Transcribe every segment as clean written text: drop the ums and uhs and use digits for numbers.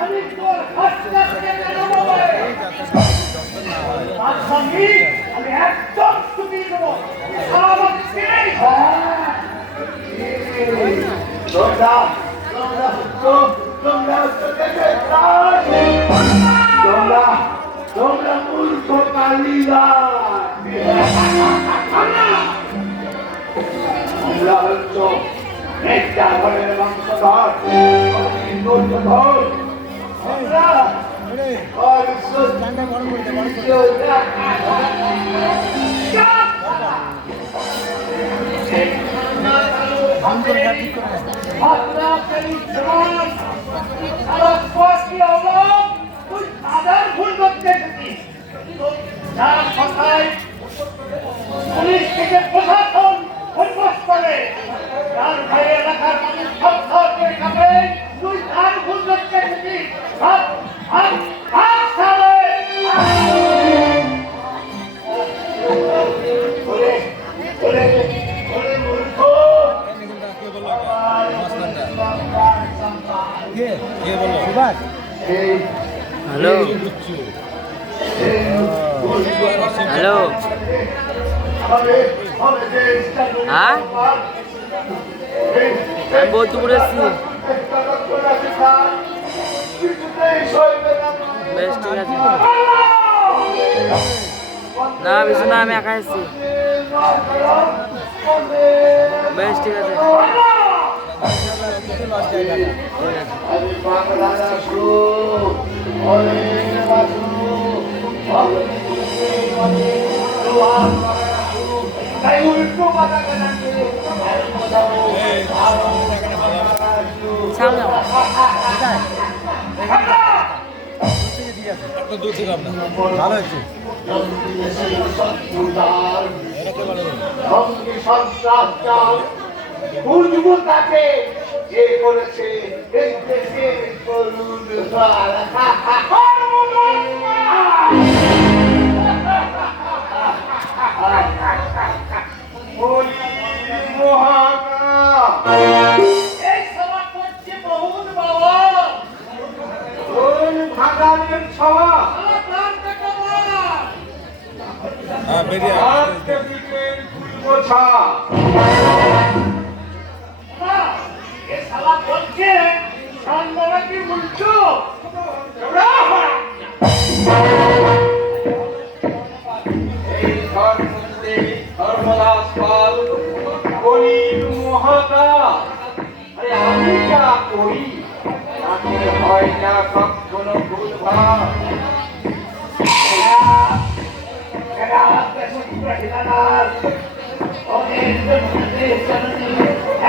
আমি তোর হাতটা কেটে নেবো। আমি একদম শুকিয়ে দেবো। তোমরা মূর্খ কালীরা, তোমরা হচ্ছ একটা ঘরের বংশধর, বংশধর। পুলিশ থেকে প্রশাসন উন্মোচ করে তার ভাই এলাকার মানুষ সব সরকার খাবে। তুই তার ভুল করতে গেছিস। হ্যালো হ্যালো, হ্যাঁ আমি বৌদ্ধপুর এসছি। বেশ ঠিক আছে, না বেশি না, আমি একা এসছি। বেশ ঠিক আছে। ভালো হয়েছে। তাকে যে করেছে এই দেশের করুণ আমি যা করি তাতে হয় না কখনো ভুল ভাব।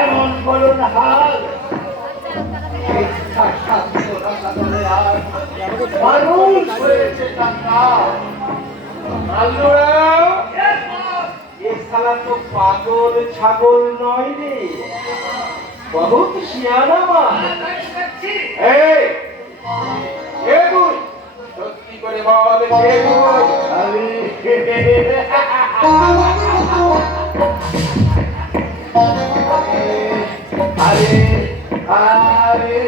এমন বলুন হাল মানুষ হয়েছে তো পাগল ছাগল নয় রে, বহুত শিয়ানা মাছ। সত্যি করে বল, আরে আরে আরে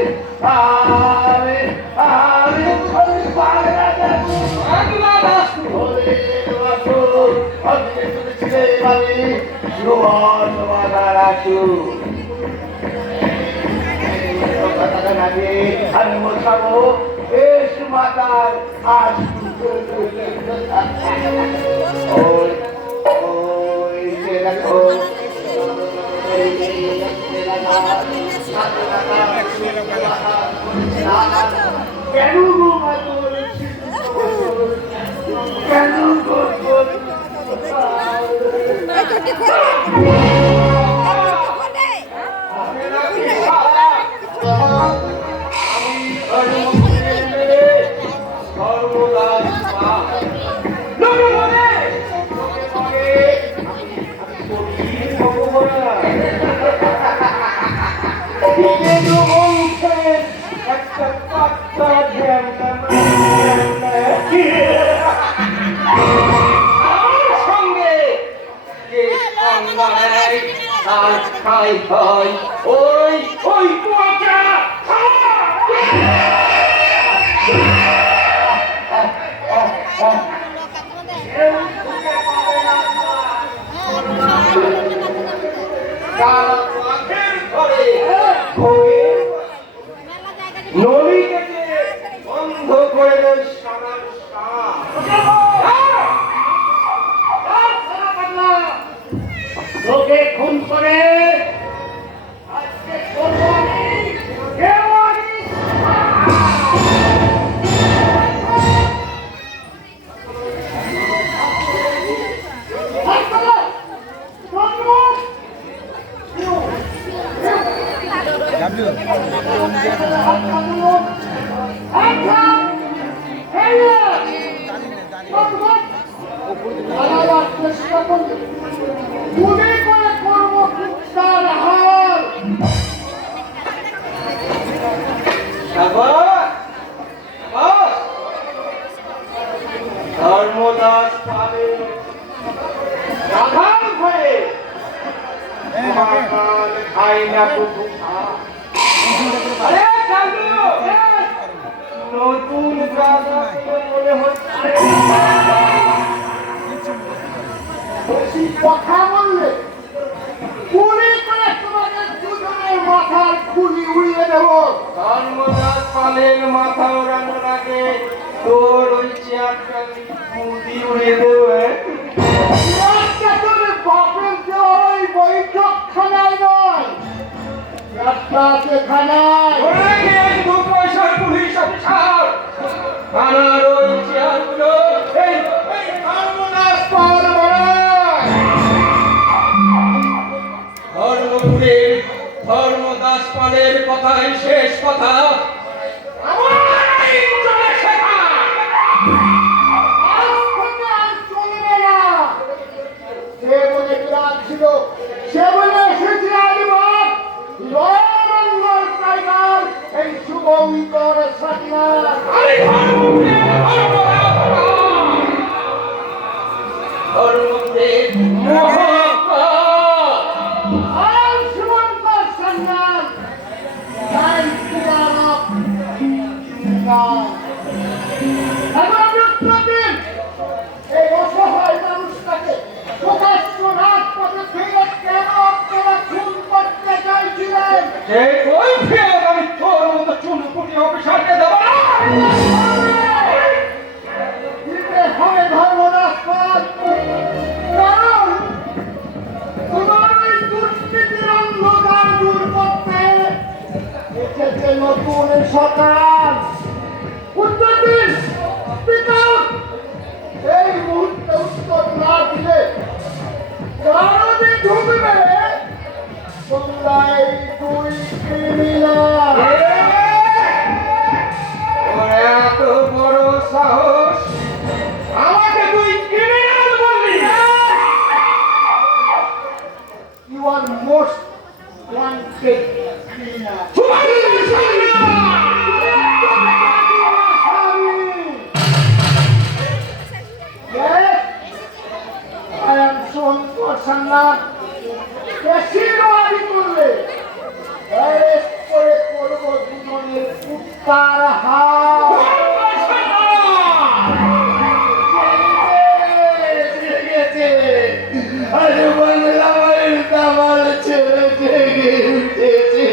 আরে আমি মোছাবো বেশ মাতার আজ ওই ওই যে দেখো কেন কেন ওই কাঠের ঘরে ঘুমিয়ে নলি কেটে বন্ধ করে দেয় সারা লোকে খুন করে আজকে করবো আমি, কেউ আমি। গুলি করে করবো কুত্তার হাল। ধর্মদাস পালে রাধার ঘরে মহাকাল খাই না কুকু আরে কালু নতুন রাজা মনে হচ্ছে বেশি কথা বললে গুলি করে তোমাদের দুজনের মাথার খুলি উড়িয়ে দেবো। ধর্মদাস পালের মাথা ওড়ানোর আগে তোর ওই চেয়ারটা মুদি উড়িয়ে দেবে। আজকে তোর বাপের দেওয়া ওই বৈঠকখানায় নয়, রাস্তা সেখানায়। ওরা কি এই দু পয়সার পুলিশ অফিসার থানার ওই চেয়ারগুলো এই ধর্মদাস পাল বানায়। ধর্মপুরের ধর্মদাস পালের কথাই শেষ কথা। আমার আইন চলে শেখা। আজ থেকে আর চলবে না। সে বলে বিরাট ছিল, সে বলে এসেছে আলিবাগ, রমঙ্গল টাইগার, এই শুভঙ্কর সাকিনার। আমি ধর্মপুরের ধর্মদাস পাল। ধর্মপুরের মহাকাল। আর শুভঙ্কর সাকিনার, তাই কুমারক গান। এখন আপনি উত্তর দিন, এই অসহায় মানুষটাকে প্রকাশ্য রাজপথে ফিরে কেন আপনারা খুন করতে চাইছিলেন? এই কৈফিয়ত আমি তোর মতো চুনপুটি অফিসারকে দেব না। দিতে হবে ধর্মদাস পাল। কারণ তোমার ওই দুর্নীতির অন্ধকার দূর করতে এসেছে নতুন সরকার। উত্তর দিন, স্পিকার। এই মুহূর্তে উত্তর না দিলে কারণে ঢুকবে তোমরা এই দুই ক্রিমিনাল। তোর এত বড় সাহস, আমাকে তুই ক্রিমিনাল বললি? You are most wanted criminal. Yes, I am Shankar Sanghat. বেশিরভাগই করলে অ্যারেস্ট করে করবো দুজনের কুত্তার হাত। আরে বাংলার দামাল ছেড়ে জেগে উঠেছে।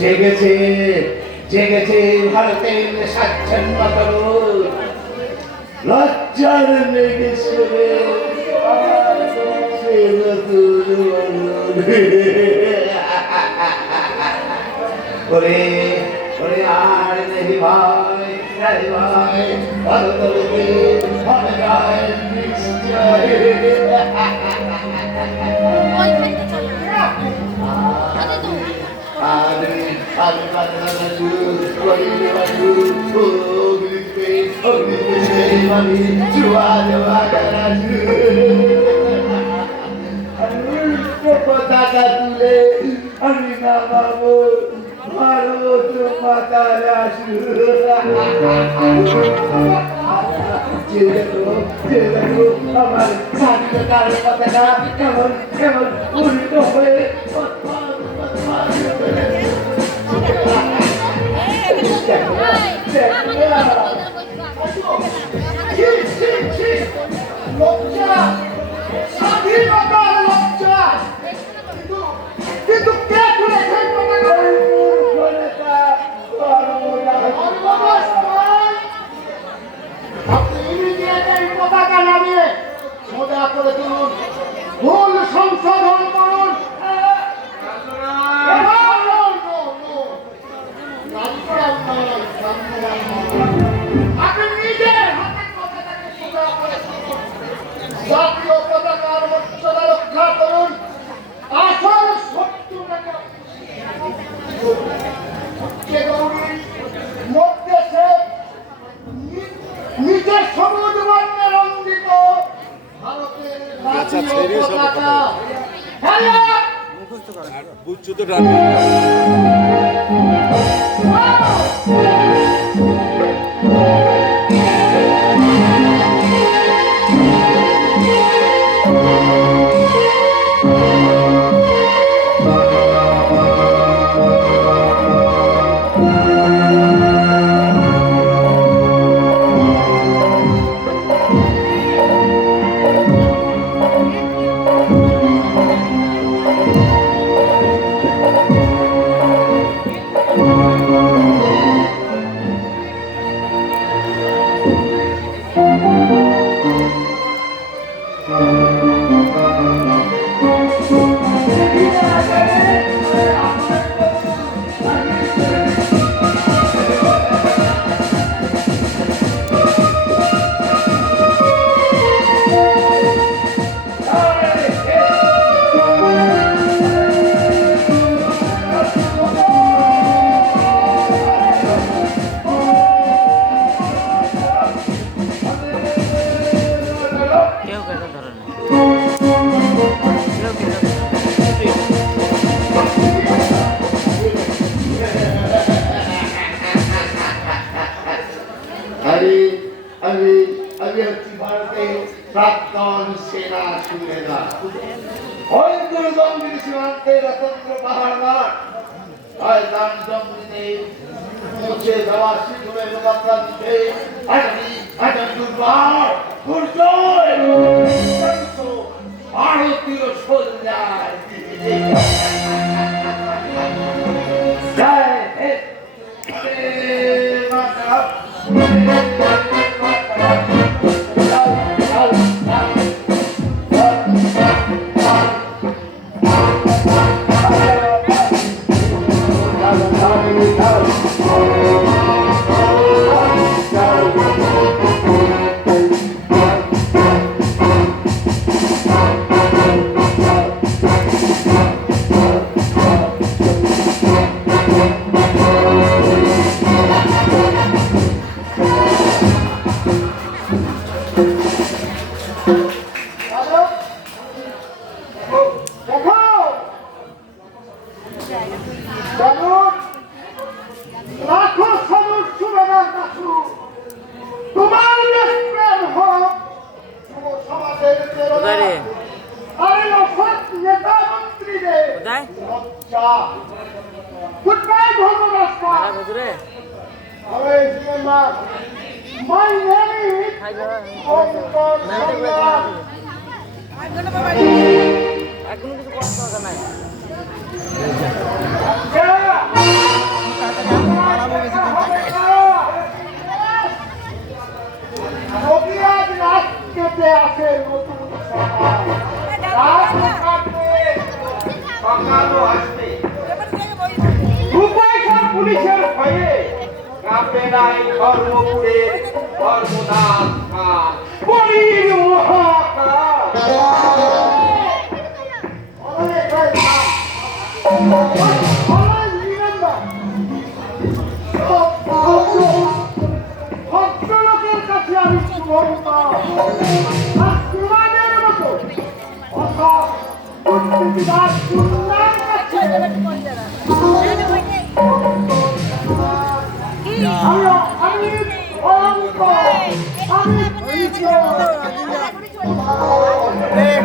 জেগেছে জেগেছে ভারতের স্বাচ্ছন্দ্যতা লজ্জার মেঘেশ্বরে সে নতুন ওরে ওরে আর নেই ভাই রে ভাই ভারতকে হবে যায় নিশ্চয়। আরে আরে বাদলাজু কইলে বাজু ওগলিতে ওগলিতে মানি জুয়া জুয়া রাজু। আমি পতাকা তুলে আমি না বাবু ভারত মাতার আসু। আমার স্বাধীনতার পতাকা কেমন কেমন উল্টো হয়ে লজ্জা স্বাধীনতার লজ্জা বুঝছো তো রানী কেউ কেটে ধরে না কেউ কেটে ধরে না। আমি আমি আমি হচ্ছি ভারতের প্রাক্তন সেনা সুবেদার হরিদ্র জঙ্গির সীমান্তে রতন্দ্র পাহাড় শয়তান জঙ্গিতে মুছে দেওয়া শিখবের বার্তা দিতে আগামী আগামী দুর্বার দুর্জয় ভারতীয় সৈন্যার জয় হে মাতা কোথায় রে কোথায় মেলা ভেতরে My name is খাই যাওয়া এখনো কিছু করার দরকার নাই রবিরাজ রাজনীতিতে আছে নতুন সরকার সকালও আসবে রূপেশ্বর পুলিশের ভয়ে কাঁপে নাই ধর্মপুরের ধর্মদাস খান বলির মহাকাল ভদ্রলোকের কাছে আমি শুভমতা আর তোমাদের মতো দুর্নীতিবাজ গুন্ডার কাছে আমি ভয়ঙ্কর আমি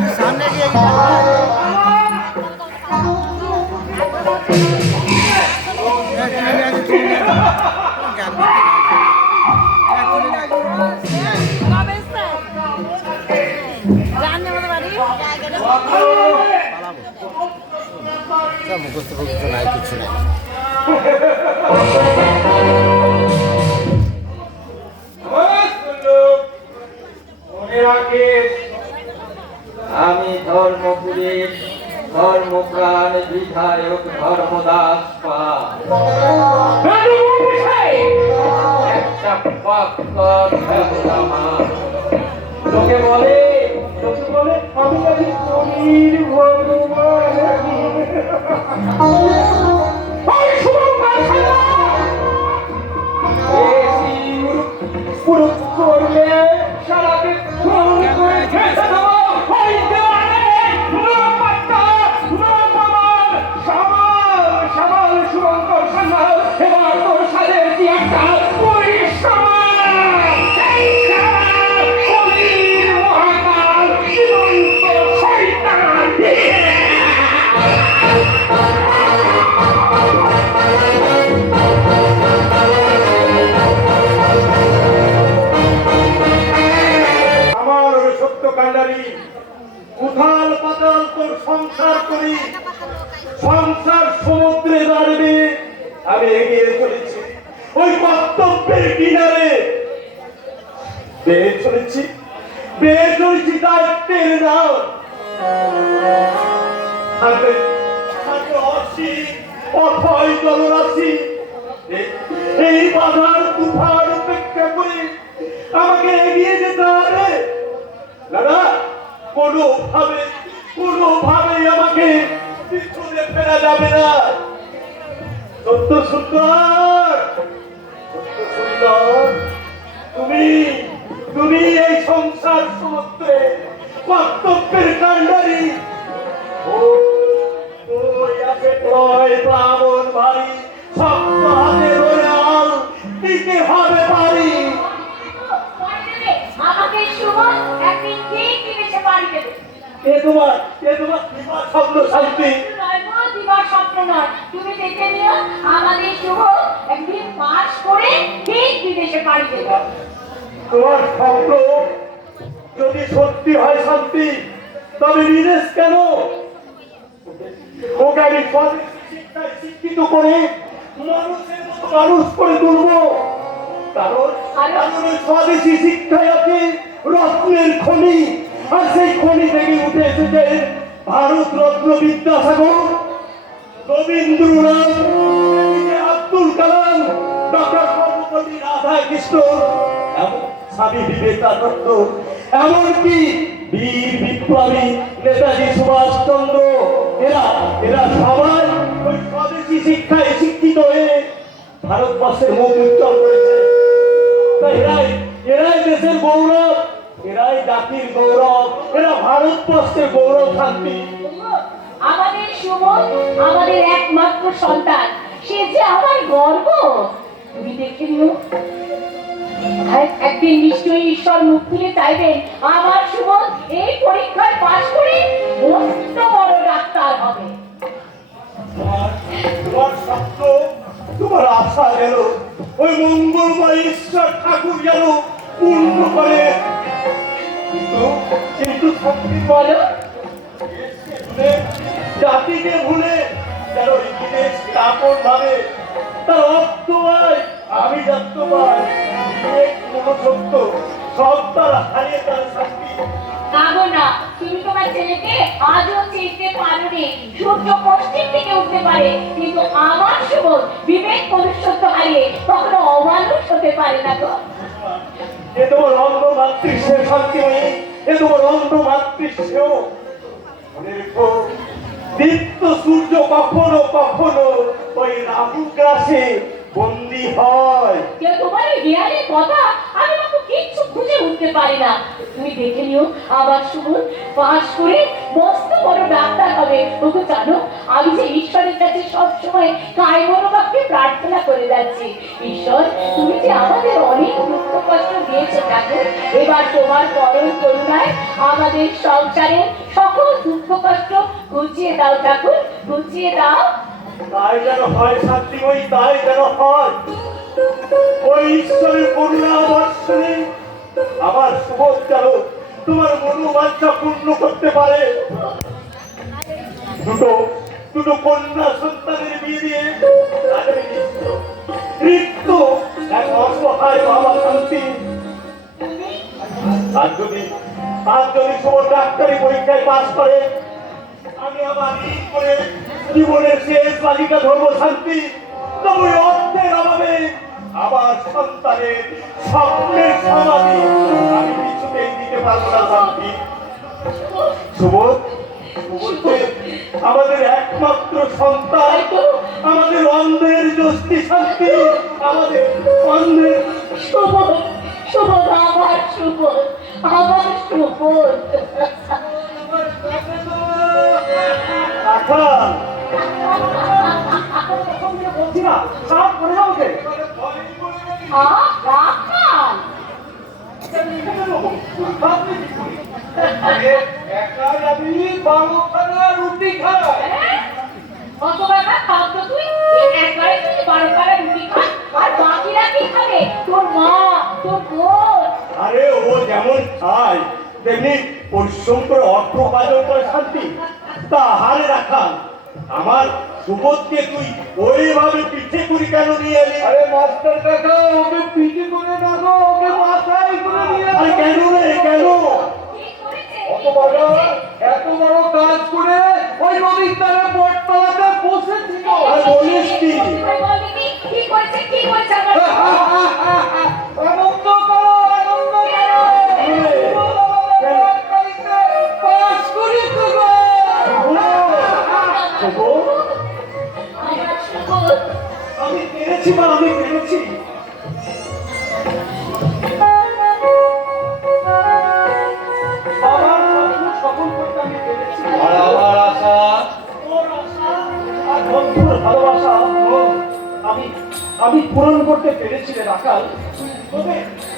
সামনে গিয়ে মুখস্থ মুখস্থ নাই কিছু নাই আমি ধর্মপুরের ধর্মপ্রাণ বিধায়ক ধর্মদাস পাল একটা পাক্কর লোকে বলে আমি নাকি কলির ভগবান পুরো করলে সারাকে করে খেতে দেবো ওই দেওয়ালে নো পাত্তা নো প্রমাণ সংসার সমুদ্রে দাঁড়িয়ে আমি এগিয়ে চলেছি ওই কর্তব্যের কিনারে বেয়ে চলেছি দায়িত্বের নাও অথয় জলরাশি এই বাধার তুফান উপেক্ষা করে আমাকে এগিয়ে যেতে হবে দাদা। কোনোভাবে আমাকে পিছনে ফেরা যাবে না। সত্য সুন্দর তুমি এই সংসার সমুদ্রে কর্তব্যের কাণ্ডারি। প্লাবন ভারী শক্ত হাতে ধরে আল দিতে হবে পারি। আমাকে সুমন একদিন ঠিক বিদেশে পাড়ি দেবে। এ তোমার দিবার স্বপ্ন শান্তি নয় গো, দিবার স্বপ্ন নয়। তুমি দেখে নিও আমাদের শুভ একদিন পাস করে ঠিক বিদেশে পাড়ি দেবে। তোমার স্বপ্ন যদি সত্যি হয় শান্তি, তবে বিদেশ কেন? ওকে আমি স্বদেশী শিক্ষায় শিক্ষিত করে মানুষের মতো মানুষ করে তুলবো। কারণ ওই স্বদেশী শিক্ষায় আছে রত্নের খনি, আর সেই খনি থেকে উঠে এসেছে ভারত রত্ন বিদ্যাসাগর, রবীন্দ্রনাথ, আব্দুল কালাম, ডক্টর সর্বপল্লী রাধাকৃষ্ণ, স্বামী বিবেকানন্দ, এমনকি বীর বিপ্লবী নেতাজি সুভাষচন্দ্র। এরা সবাই ওই স্বদেশী শিক্ষায় শিক্ষিত হয়ে ভারতবর্ষের মুখ উজ্জ্বল করেছে। তাই এরাই দেশের গৌরব, এরাই জাতির গৌরব, এরা ভারতবর্ষের গৌরব শান্তি। আমাদের সুমন আমাদের একমাত্র সন্তান, সে যে আমার গর্ব। তুমি দেখে নিও একদিন নিশ্চয়ই ঈশ্বর মুখ তুলে চাইবেন আমার সুমন এই পরীক্ষায় পাশ করে মস্ত বড় ডাক্তার হবে। তোমার স্বপ্ন, তোমার আশা গেল ওই মঙ্গলময় ঈশ্বর ঠাকুর যেন পূর্ণ করে। কিন্তু শক্তি বলো জাতিকে ভুলে যেন ইতিহাস আপন ভাবে তার অর্থ হয় আমি যত পাই কোন সত্য সব তারা হারিয়ে তার শান্তি। কাঁদো না, তুমি তোমার ছেলেকে আজও চিনতে পারোনি। সূর্য পশ্চিম থেকে উঠতে পারে, কিন্তু আমার সুমন বিবেক মনুষ্যত্ব হারিয়ে কখনো অমানুষ হতে পারে না। তো এ তোমার অন্ধ মাতৃশ্বের শান্তি নেই, এ তোমার অন্ধ মাতৃশ্বেও মনে রেখো দীপ্ত সূর্য কখনো কখনো ওই রাহু গ্রাসে বন্দী হয়। যে তোমার এই জ্ঞানের কথা আমি তো কিচ্ছু খুঁজে উঠতে পারি না। তুমি দেখে নিও আবার সুমন পাশ করে মস্ত বড় ডাক্তার হবে। ওকে জানো আমি যে ঈশ্বরের কাছে সবসময় কায়মনোবাক্যে প্রার্থনা করে যাচ্ছি, ঈশ্বর তুমি যে আমাদের অনেক দুঃখ কষ্ট দিয়েছো ঠাকুর, এবার তোমার পরম করুণায় আমাদের সংসারের সকল দুঃখ কষ্ট ঘুচিয়ে দাও ঠাকুর, ঘুচিয়ে দাও। তাই যেন হয় শান্তি, ওই তাই যেন হয়। ওই ঈশ্বরের করুণা বর্ষণে আমার সুবোধ যেন তোমার মনোবাঞ্ছা পূর্ণ করতে পারে। দুটো কন্যা সন্তানের বিয়ে দিয়ে রিক্ত এক অসহায় বাবা শান্তি। আর যদি সুবোধ ডাক্তারি পরীক্ষায় পাস করে, আমি আমার করে জীবনের শেষ বালিকা ধর্ম শান্তি। তবে অর্থের অভাবে আমার সন্তানের স্বপ্নের সমাধি আমি কিছুতেই দিতে পারবো না শান্তি। সুবোধ আমাদের একমাত্র সন্তান, আমাদের অন্ধের যষ্টি শান্তি, আমাদের অন্ধের সুবোধ, সুবোধ আমার সুবোধ, আমার সুবোধ। বলছি না সাপ করে যাবো কে? একাই আমি 12খানা রুটি খাই। কত টাকা খাদ্য তুই একবারে তুই 12খানা রুটি খা, আর বাকিরা কি খাবে? তোর মা, তোর বোন। আরে ও যেমন খায় তেমনি পরিশ্রম করে অর্থ উপার্জন করে শান্তি। তা হারে রাখা আমার সুবোধকে তুই ওইভাবে পিঠে করে কেন নিয়ে এলি? আরে মাস্টার কাকা, ওকে পিঠে করে না গো, ওকে মাথায় করে নিয়ে আরে কেন রে কেন? এত বড় কাজ করে ওই নদীর ধারে বটতলাতে বসেছিল। আর বলিস কি? কি করেছে আনন্দ করো, আনন্দ করো। পাস করেছে গো। সুবোধ, আমার সুবোধ আমি পেরেছি মা, আমি পেরেছি। বাবার স্বপ্ন সফল করতে আমি পেরেছি। আর আমার আশা, তোর আশা আর বন্ধুর ভালোবাসা আমি পূরণ করতে পেরেছি রে রাখাল।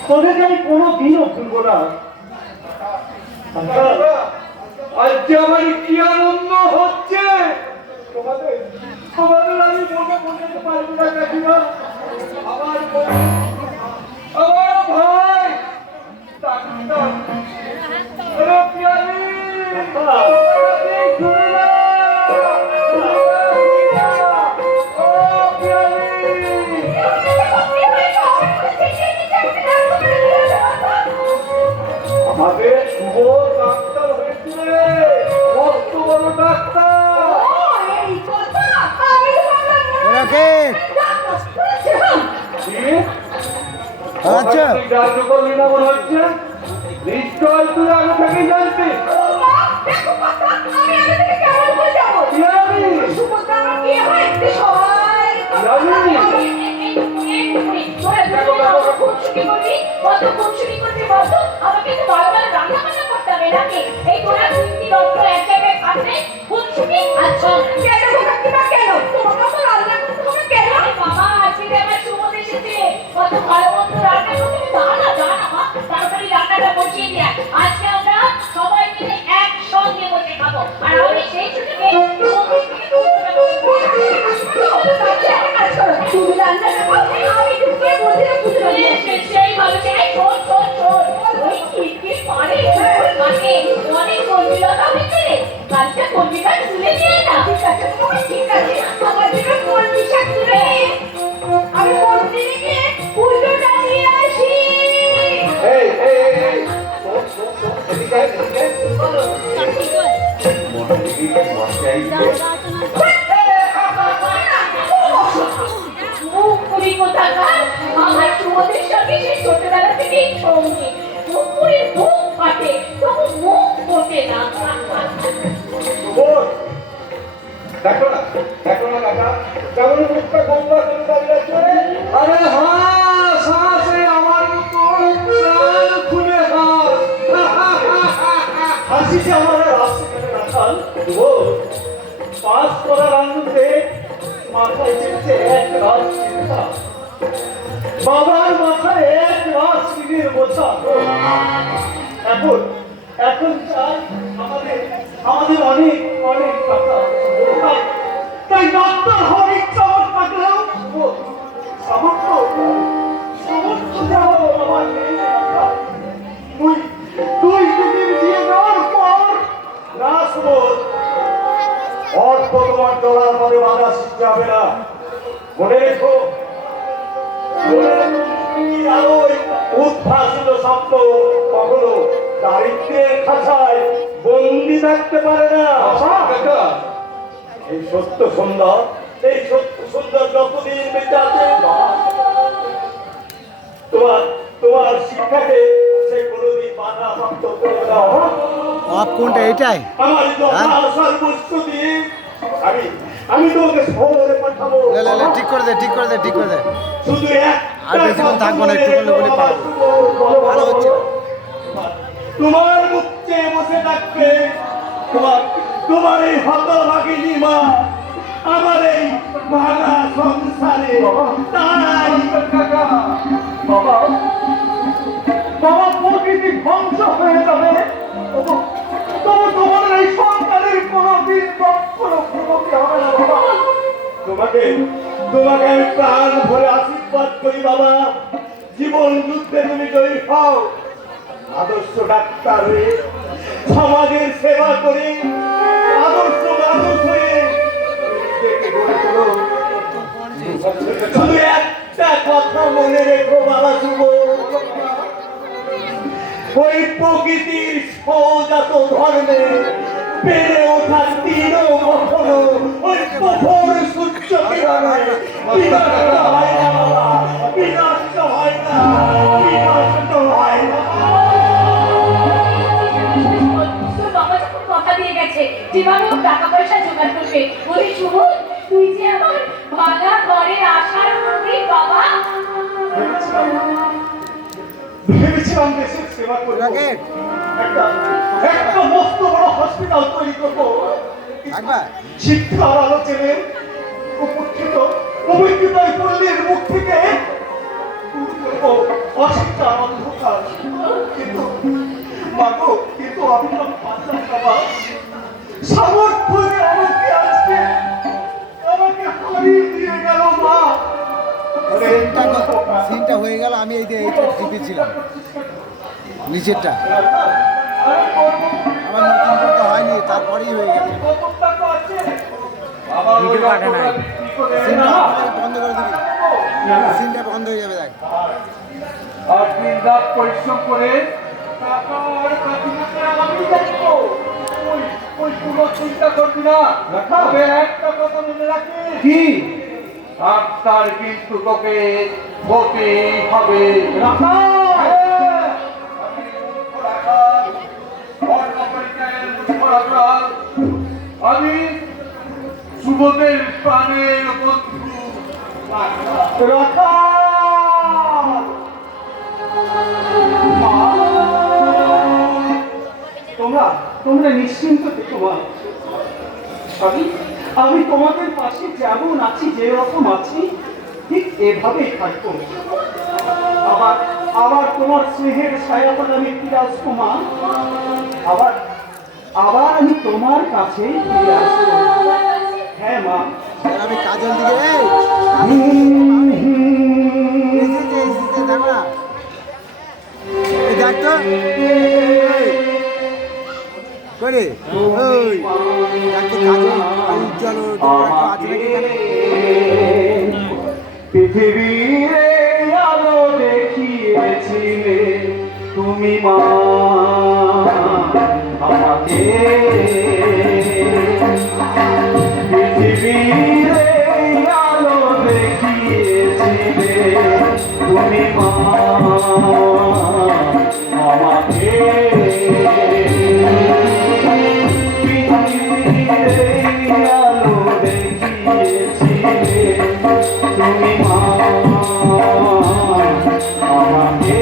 তোদেরকে আমি কোনোদিনও ভুলবো না। আজকে আমার কি আনন্দ হচ্ছে, তোমাদের তোমাদের আমি মনে বোঝাতে পারবো না কাকিমা। আমার ভাই ডাক্তার, আরে পিয়ালি, পিয়ালি, ঘুরে না। ও পিয়ালি, আমাদের শুভ ডাক্তার হয়েছিল, কত বড় ডাক্তার। ওকে কি? আচ্ছা। তুই জানতে পারলি না মনে হচ্ছে? নিশ্চয় তুই আগে থেকেই জানতিস। পিয়ালি, আজকে আমরা সবাই মিলে একসঙ্গে বসে খাবো আর আমি সেই সুযোগে সেই ভালো সেই ছোট ছোট ছোট ওই খিটখিট পারে কাকে অনেক কর্মীলতা হয়েছে রে কালকে কর্মীটা তুলে নিয়ে না ঠিক আছে আমার জন্য কর্মী শাক তুলে আমি মন্দিরে গিয়ে পুজোটা দিয়ে আসি এই, এই, এই, এই, শোন, শোন, শোন, এদিকে আয়, এদিকে আয়। মনে দেখি বর্ষায় মুখ পুরি কোথাকার আমার সুমদের সঙ্গে সেই ছোটবেলা থেকেই সঙ্গী মুখ পুরির মুখ ফাটে তবু মুখ ফোটে না সুবোধ, দেখো না কাকা, কেমন মুখটা গোমরা করে দাঁড়িয়ে আছে? আরে হাস, হাস, এই আমার মতো প্রাণ খুলে হাস। হাসিছে আমার আর হাসছে কেন রাখাল? সুবোধ, পাস করার আনন্দে মাথায় চেপেছে এক রাত চিন্তা। বাবার মাথায় এক রাত চিনির বোঝা। এখন এখন চাই আমাদের আমাদের অনেক অনেক টাকা। তাই ডাক্তার হওয়ার ইচ্ছা আমার থাকলেও সামর্থ্য সামর্থ্য দেওয়া আমার নেই রাখাল। তুই যদি দিয়ে দেওয়ার পর না সুবোধ, অর্থ তোমার ডলার পরে বাধা শিখতে হবে না। মনে রেখো আলোয় উদ্ভাসিত শব্দ কখনো দারিদ্রের খাঁচায় বন্দি থাকতে পারে না। এই সত্য সুন্দর, এই সত্য সুন্দর যতদিন বেঁচে আছে তোমার তোমার শিক্ষাকে সে কোনোদিন বাধা প্রাপ্ত করবে না। অফ কোনটা এইটাই? আমার সর্বস্ব দিয়ে আমি তোমাকে শহরে পাঠাবো। লে, ঠিক করে দে, ঠিক করে দে, ঠিক করে দে। শুধু আর বেশিক্ষণ থাকবো না, একটু করলে বলে পাবো। ভালো হচ্ছে। তোমার মুখ চেয়ে বসে থাকবে তোমার এই হতভাগিনী মা আমার এই ভাঙা সংসারে। তাই কাকা, বাবা, প্রকৃতি ধ্বংস হয়ে যাবে, তবু তোমার এই সন্তানের কোনোদিন কখনো উন্নতি হবে না বাবা। তোমাকে আমি প্রাণ ভরে আশীর্বাদ করি বাবা। জীবন যুদ্ধে তুমি জয়ী হও, আদর্শ ডাক্তার হয়ে সমাজের সেবা করে আদর্শ ধর্মে বেড়ে ওঠার দিনও কখনো ওই প্রখর সূর্য কিরণে বিনষ্ট হয় না বাবা, বিনষ্ট হয় না, বিনষ্ট হয় না। তোর বাবা যখন কথা দিয়ে গেছে যেভাবে ও টাকা পয়সা জোগাড় করবে, ওরে সুমন তুই যে আমার ভাঙা ঘরে আসার প্রতীক বাবা। ভেবেছিলাম দেশের সেবা করবো, রাকেট একটা মস্ত বড় হসপিটাল তৈরি করবো, একবার শিক্ষার আলো জেলে উপস্থিত অভিজ্ঞতায় পল্লীর মুখ থেকে দূর করবো অশিক্ষার অন্ধকার। কিন্তু মাগো, কিন্তু আমি তো পারলাম না বাবা, সামর্থ্য আমাকে আজকে আমাকে হারিয়ে দিয়ে গেল মা। সিনটা হয়ে গেল, আমি এই যে এইটা টিপেছিলাম নিচেরটা, আমার নতুন করতে হয়নি, তারপরেই হয়ে গেছে। ভিডিও কাটে নাই। সিনটা বন্ধ করে দিবি, সিনটা বন্ধ হয়ে যাবে দেখ। আর দিন রাত পরিশ্রম করে টাকা আর কাকিমাকে আমি দেখবো, ওই পুরো চিন্তা করবি না। তবে একটা কথা মনে রাখিস, কি ডাক্তার কিন্তু তোকে হতেই হবে। আমি সুবোধের প্রাণের বন্ধু রাখা। তোমরা নিশ্চিন্ত থেকো মা, আমি তোমাদের পাশে যেমন আছি, যে রকম আছি ঠিক এভাবেই থাকবো। আবার তোমার স্নেহের ছায়াপথ আমি ফিরে আসবো মা, আবার আমি তোমার কাছে ফিরে আসবো। হ্যাঁ মা। আর আমি কাজল দিকে দেখ না, এই দেখ তো করে ওই দেখ তো কাজল উজ্জ্বল আছে নাকি এখানে। পৃথিবীর আলো দেখিয়েছিলে তুমি মা আমাকে, পৃথিবীর আলো দেখিয়েছিলে তুমি মা আমাকে, পৃথিবীর আলো দেখিয়েছিলে তুমি মা আমাকে।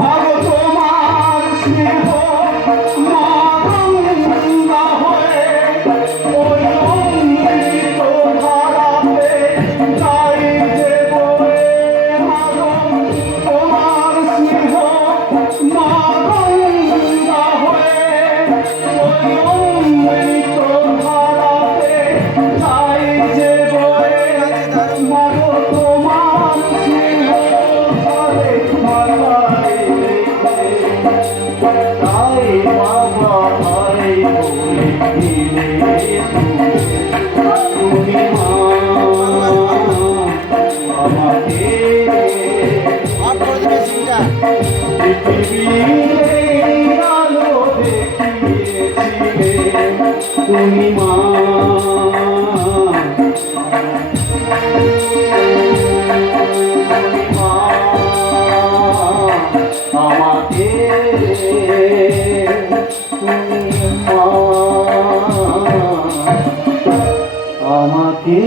মাগো তোমার স্নেহ মাগঙ্গা হয়ে ওই অমৃত ধারাতে তাই যে বয়ে, মাগো তোমার স্নেহ মাগঙ্গা হয়ে ওই অমৃত ধারাতে তাই যে বয়ে, মাগো তোমার স্নেহ ধারে মালারে তাই বাবা তাই বলে দিলে তুমি মা আমাকে, অফ করে দিবে সিনটা। পৃথিবীর আলো দেখিয়েছিলে তুমি মা আমাকে, তুমি মা আমাকে।